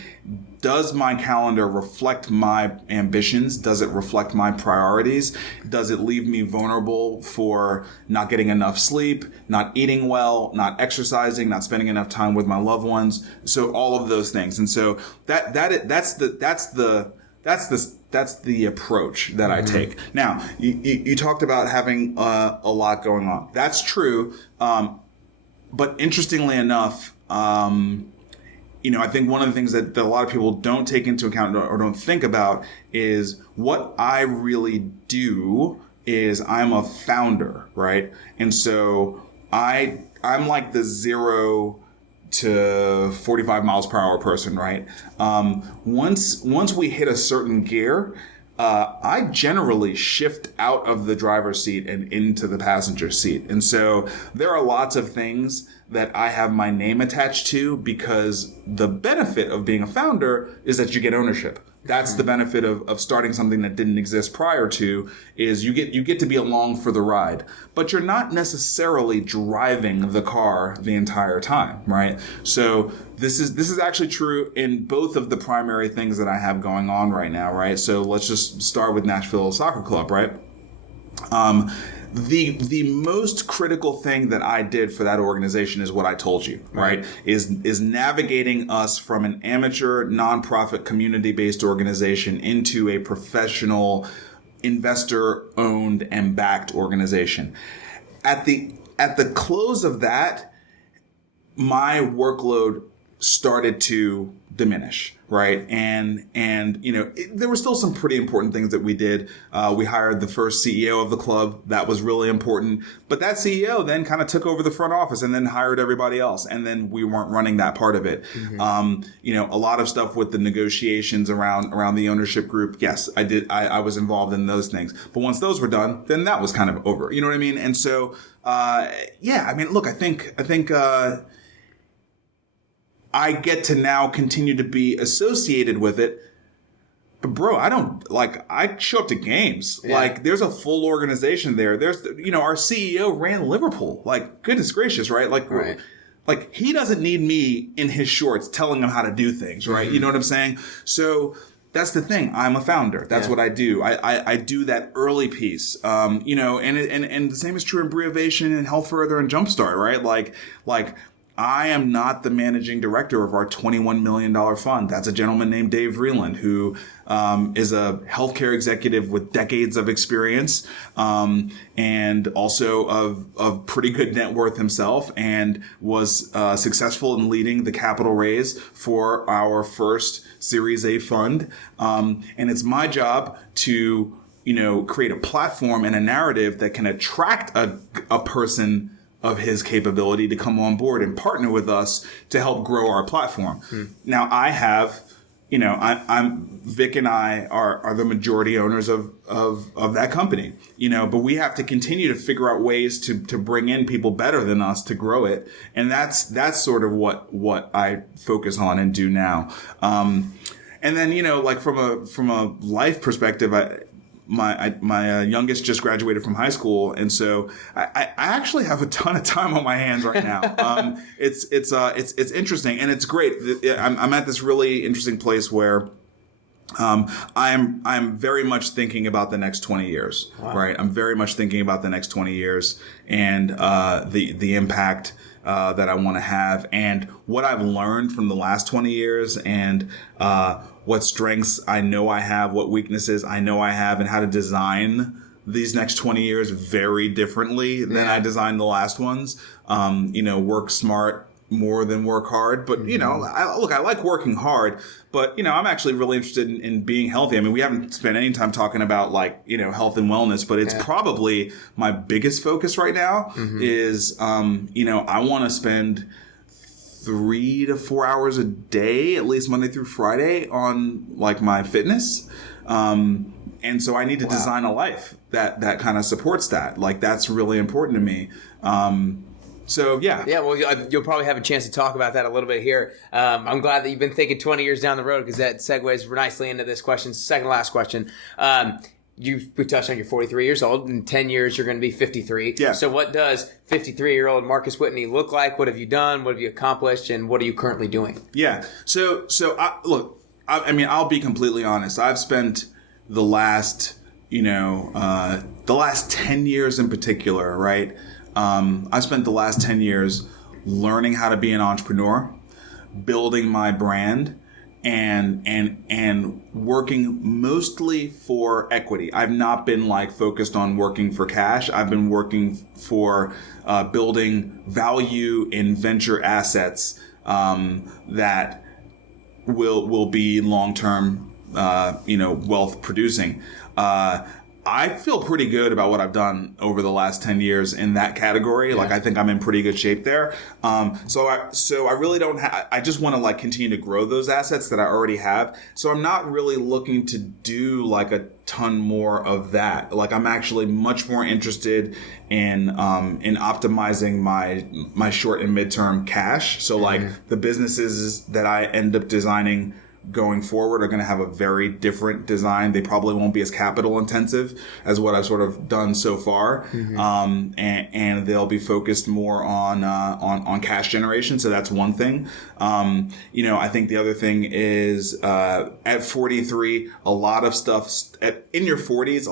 does my calendar reflect my ambitions? Does it reflect my priorities? Does it leave me vulnerable for not getting enough sleep, not eating well, not exercising, not spending enough time with my loved ones? So all of those things. And so that's the approach that I take. Now, you talked about having a lot going on. That's true. But interestingly enough, I think one of the things that a lot of people don't take into account or don't think about is what I really do is I'm a founder, right? And so I'm like the 0 to 45 miles per hour person, right? Once we hit a certain gear, I generally shift out of the driver's seat and into the passenger seat. And so there are lots of things that I have my name attached to because the benefit of being a founder is that you get ownership. That's the benefit of starting something that didn't exist prior to, is you get to be along for the ride, but you're not necessarily driving the car the entire time, right? So this is actually true in both of the primary things that I have going on right now, right? So let's just start with Nashville Soccer Club, right? The most critical thing that I did for that organization is what I told you, right? Is navigating us from an amateur, nonprofit, community-based organization into a professional, investor-owned and backed organization. At the close of that, my workload started to diminish, right? And there were still some pretty important things that we did. We hired the first CEO of the club. That was really important. But that CEO then kind of took over the front office and then hired everybody else. And then we weren't running that part of it. Mm-hmm. A lot of stuff with the negotiations around the ownership group. Yes, I did. I was involved in those things. But once those were done, then that was kind of over. You know what I mean? And so, look, I think I get to now continue to be associated with it. But bro, I show up to games. Yeah. Like there's a full organization there. There's, our CEO ran Liverpool. Like goodness gracious, right? Right. Like he doesn't need me in his shorts telling him how to do things, right? Mm-hmm. You know what I'm saying? So that's the thing. I'm a founder. That's what I do. I do that early piece. And the same is true in Briovation and Health Further and Jumpstart, right? Like I am not the managing director of our $21 million fund. That's a gentleman named Dave Vreeland, who is a healthcare executive with decades of experience, and also of pretty good net worth himself, and was successful in leading the capital raise for our first Series A fund. And it's my job to, create a platform and a narrative that can attract a person of his capability to come on board and partner with us to help grow our platform. Now I have, I'm Vic and I are the majority owners of that company, but we have to continue to figure out ways to bring in people better than us to grow it. And that's sort of what I focus on and do now. And then, like from a life perspective, my youngest just graduated from high school, and so I actually have a ton of time on my hands right now. It's interesting and it's great. I'm at this really interesting place where I'm very much thinking about the next 20 years. Wow. Right? I'm very much thinking about the next 20 years and the impact that I want to have, and what I've learned from the last 20 years, and what strengths I know I have, what weaknesses I know I have, and how to design these next 20 years very differently than I designed the last ones. Work smart more than work hard. But, I like working hard, but, I'm actually really interested in being healthy. I mean, we haven't spent any time talking about health and wellness, but it's probably my biggest focus right now is, I want to spend 3 to 4 hours a day, at least Monday through Friday, on my fitness. And so I need to design a life that kind of supports that. That's really important to me. So, yeah. Yeah, well, you'll probably have a chance to talk about that a little bit here. I'm glad that you've been thinking 20 years down the road, because that segues nicely into this question. Second last question. We touched on you're 43 years old. In 10 years, you're going to be 53. Yeah. So what does 53-year-old Marcus Whitney look like? What have you done? What have you accomplished? And what are you currently doing? Yeah. So I'll be completely honest. I've spent the last 10 years in particular, right? I've spent the last 10 years learning how to be an entrepreneur, building my brand, and working mostly for equity. I've not been focused on working for cash. I've been working for building value in venture assets that will be long-term, wealth producing. I feel pretty good about what I've done over the last 10 years in that category. Yeah. I think I'm in pretty good shape there. So I really don't I just want to continue to grow those assets that I already have. So I'm not really looking to do a ton more of that. I'm actually much more interested in optimizing my short and midterm cash. So the businesses that I end up designing going forward are going to have a very different design. They probably won't be as capital intensive as what I've sort of done so far. And they'll be focused more on cash generation. So that's one thing. I think the other thing is, at 43, a lot of stuff in your 40s,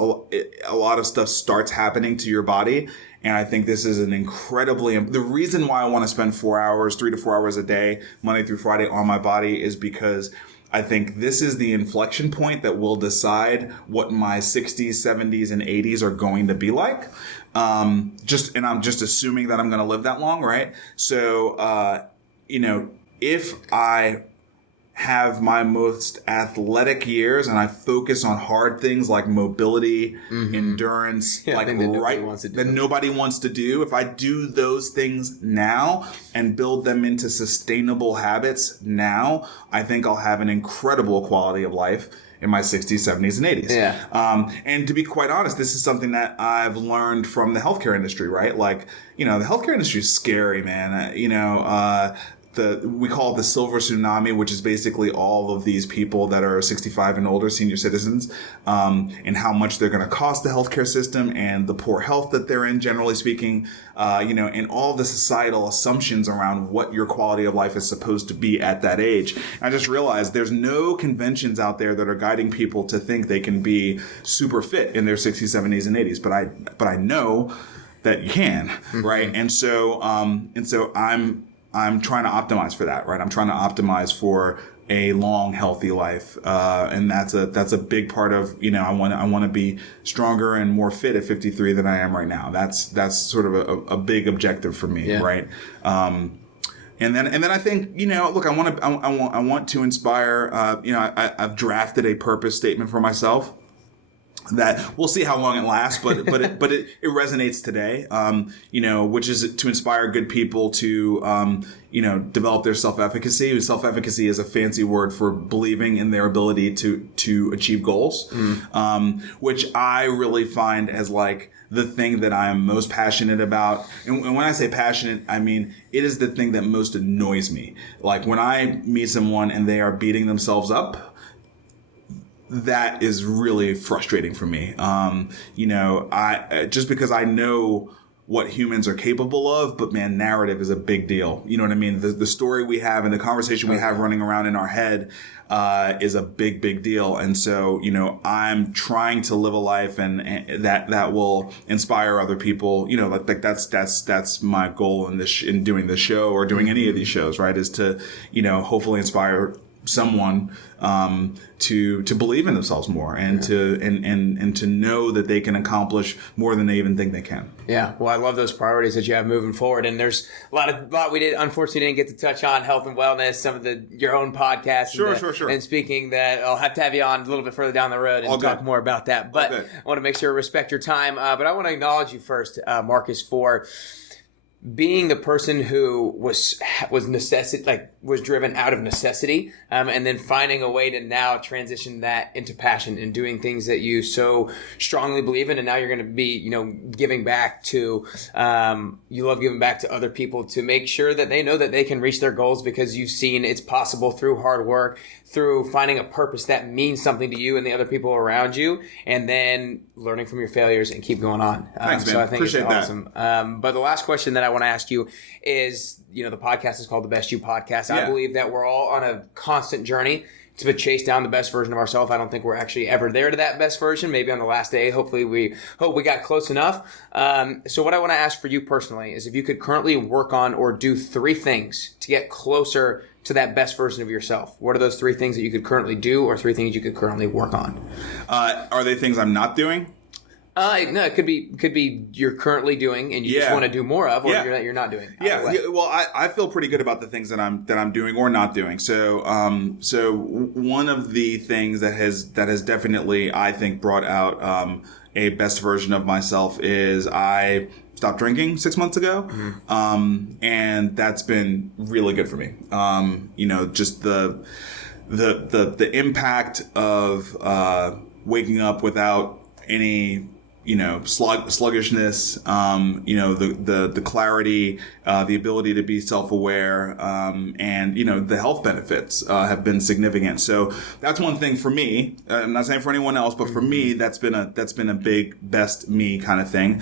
a lot of stuff starts happening to your body. And I think this is the reason why I want to spend 3 to 4 hours a day, Monday through Friday, on my body is because I think this is the inflection point that will decide what my 60s, 70s, and 80s are going to be like. And I'm just assuming that I'm going to live that long, right? So, if I have my most athletic years and I focus on hard things like mobility, endurance, that nobody wants to do. If I do those things now and build them into sustainable habits now, I think I'll have an incredible quality of life in my 60s, 70s, and 80s. Yeah. And to be quite honest, this is something that I've learned from the healthcare industry, right? The healthcare industry is scary, man. We call it the silver tsunami, which is basically all of these people that are 65 and older, senior citizens, and how much they're going to cost the healthcare system and the poor health that they're in, generally speaking, and all the societal assumptions around what your quality of life is supposed to be at that age. And I just realized there's no conventions out there that are guiding people to think they can be super fit in their 60s, 70s, and 80s. But I know that you can, right? And so I'm trying to optimize for that, right? I'm trying to optimize for a long, healthy life, and that's a big part of I want to be stronger and more fit at 53 than I am right now. That's sort of a big objective for me, right? And then I think look, I want to inspire. I've drafted a purpose statement for myself. that we'll see how long it lasts, but it resonates today. Which is to inspire good people to develop their self-efficacy. Self-efficacy is a fancy word for believing in their ability to achieve goals, which I really find as like the thing that I am most passionate about. And when I say passionate, I mean it is the thing that most annoys me. Like when I meet someone and they are beating themselves up, that is really frustrating for me. I just because I know what humans are capable of, but man, narrative is a big deal. You know what I mean? The story we have and the conversation we have running around in our head is a big deal. And so, I'm trying to live a life and that will inspire other people. That's my goal in doing this show or doing any of these shows, right? Is to, hopefully inspire someone to believe in themselves more and to know that they can accomplish more than they even think they can. Yeah, well, I love those priorities that you have moving forward, and there's a lot we unfortunately didn't get to touch on health and wellness, some of your own podcasts. Sure. And speaking that I'll have to have you on a little bit further down the road and talk more about that. But I want to make sure I respect your time. But I want to acknowledge you first, Marcus, for being the person who was driven out of necessity, and then finding a way to now transition that into passion and doing things that you so strongly believe in, and now you're going to be, giving back to, you love giving back to other people to make sure that they know that they can reach their goals because you've seen it's possible through hard work, through finding a purpose that means something to you and the other people around you, and then learning from your failures and keep going on. Thanks, man. So I think Appreciate it's awesome. But the last question that I want to ask you is, the podcast is called The Best You Podcast. I believe that we're all on a constant journey to chase down the best version of ourselves. I don't think we're actually ever there to that best version. Maybe on the last day, hopefully we got close enough. So what I want to ask for you personally is if you could currently work on or do 3 things to get closer to that best version of yourself. What are those 3 things that you could currently do or 3 things you could currently work on? Are they things I'm not doing? No, it could be you're currly doing and you just want to do more of, or you're not doing. Well, I feel pretty good about the things that I'm doing or not doing. So one of the things that has definitely, I think, brought out a best version of myself is I stopped drinking 6 months ago, and that's been really good for me. Just the impact of waking up without any sluggishness, the clarity, the ability to be self-aware, and the health benefits have been significant. So that's one thing for me. I'm not saying for anyone else, but for me, that's been a big best me kind of thing.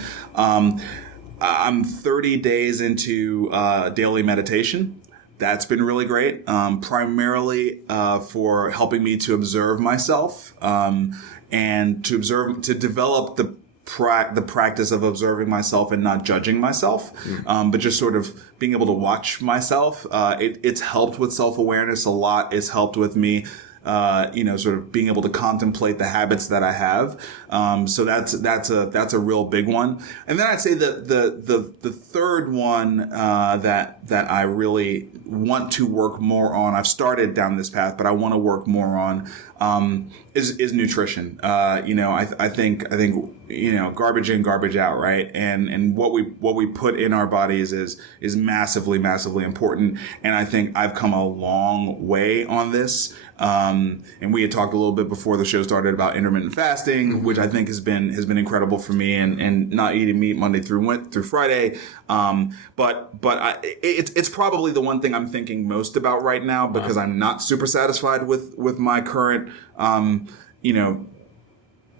I'm 30 days into daily meditation. That's been really great, primarily for helping me to observe myself and to develop the practice of observing myself and not judging myself, but just sort of being able to watch myself. It's helped with self-awareness a lot. It's helped with me, sort of being able to contemplate the habits that I have. So that's a real big one. And then I'd say the third one that I really want to work more on. I've started down this path, but I want to work more on is nutrition. I think garbage in, garbage out, right? And what we put in our bodies is massively important. And I think I've come a long way on this. And we had talked a little bit before the show started about intermittent fasting, which I think has been incredible for me, and not eating meat Monday through Friday. It's probably the one thing I'm thinking most about right now because I'm not super satisfied with my current,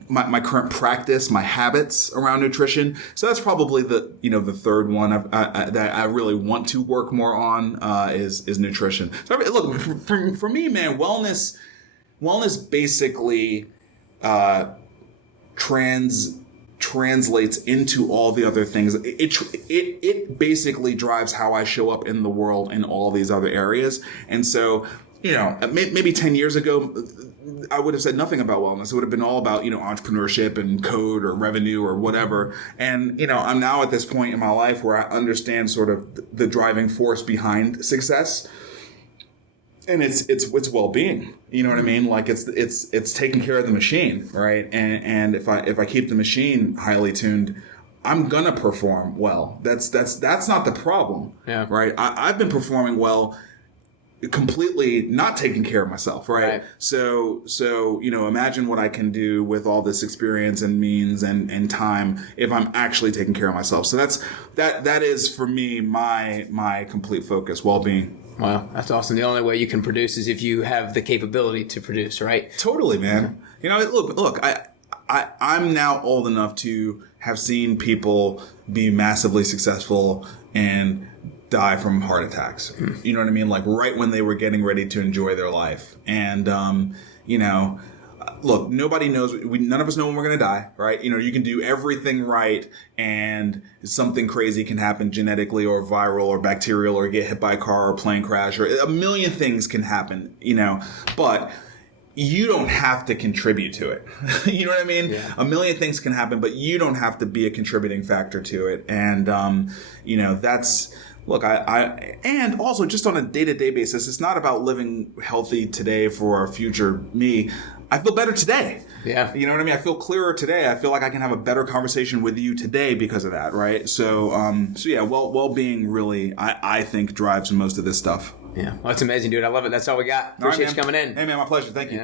my current practice, my habits around nutrition. So that's probably the third one that I really want to work more on is nutrition. So look, for me, man, wellness basically translates into all the other things. It basically drives how I show up in the world in all these other areas. And so, maybe 10 years ago, I would have said nothing about wellness. It would have been all about, entrepreneurship and code or revenue or whatever. And, I'm now at this point in my life where I understand sort of the driving force behind success. And it's well-being, you know what I mean? Like it's taking care of the machine, right? And if I keep the machine highly tuned, I'm gonna perform well. That's not the problem, right? I've been performing well, completely not taking care of myself, right? So imagine what I can do with all this experience and means and time if I'm actually taking care of myself. So that is for me my complete focus, well-being. Wow, that's awesome. The only way you can produce is if you have the capability to produce, right? Totally, man. Look, I'm now old enough to have seen people be massively successful and die from heart attacks. You know what I mean? Like right when they were getting ready to enjoy their life. And, look, nobody knows. None of us know when we're going to die, right? You can do everything right and something crazy can happen genetically or viral or bacterial or get hit by a car or plane crash or a million things can happen, but you don't have to contribute to it. You know what I mean? Yeah. A million things can happen, but you don't have to be a contributing factor to it. And, that's... Look, and also just on a day-to-day basis, it's not about living healthy today for a future me. I feel better today. Yeah. You know what I mean? I feel clearer today. I feel like I can have a better conversation with you today because of that, right? So yeah, well-being really, I think, drives most of this stuff. Yeah. Well, that's amazing, dude. I love it. That's all we got. Appreciate you coming in. Hey, man, my pleasure. Thank you. Yeah.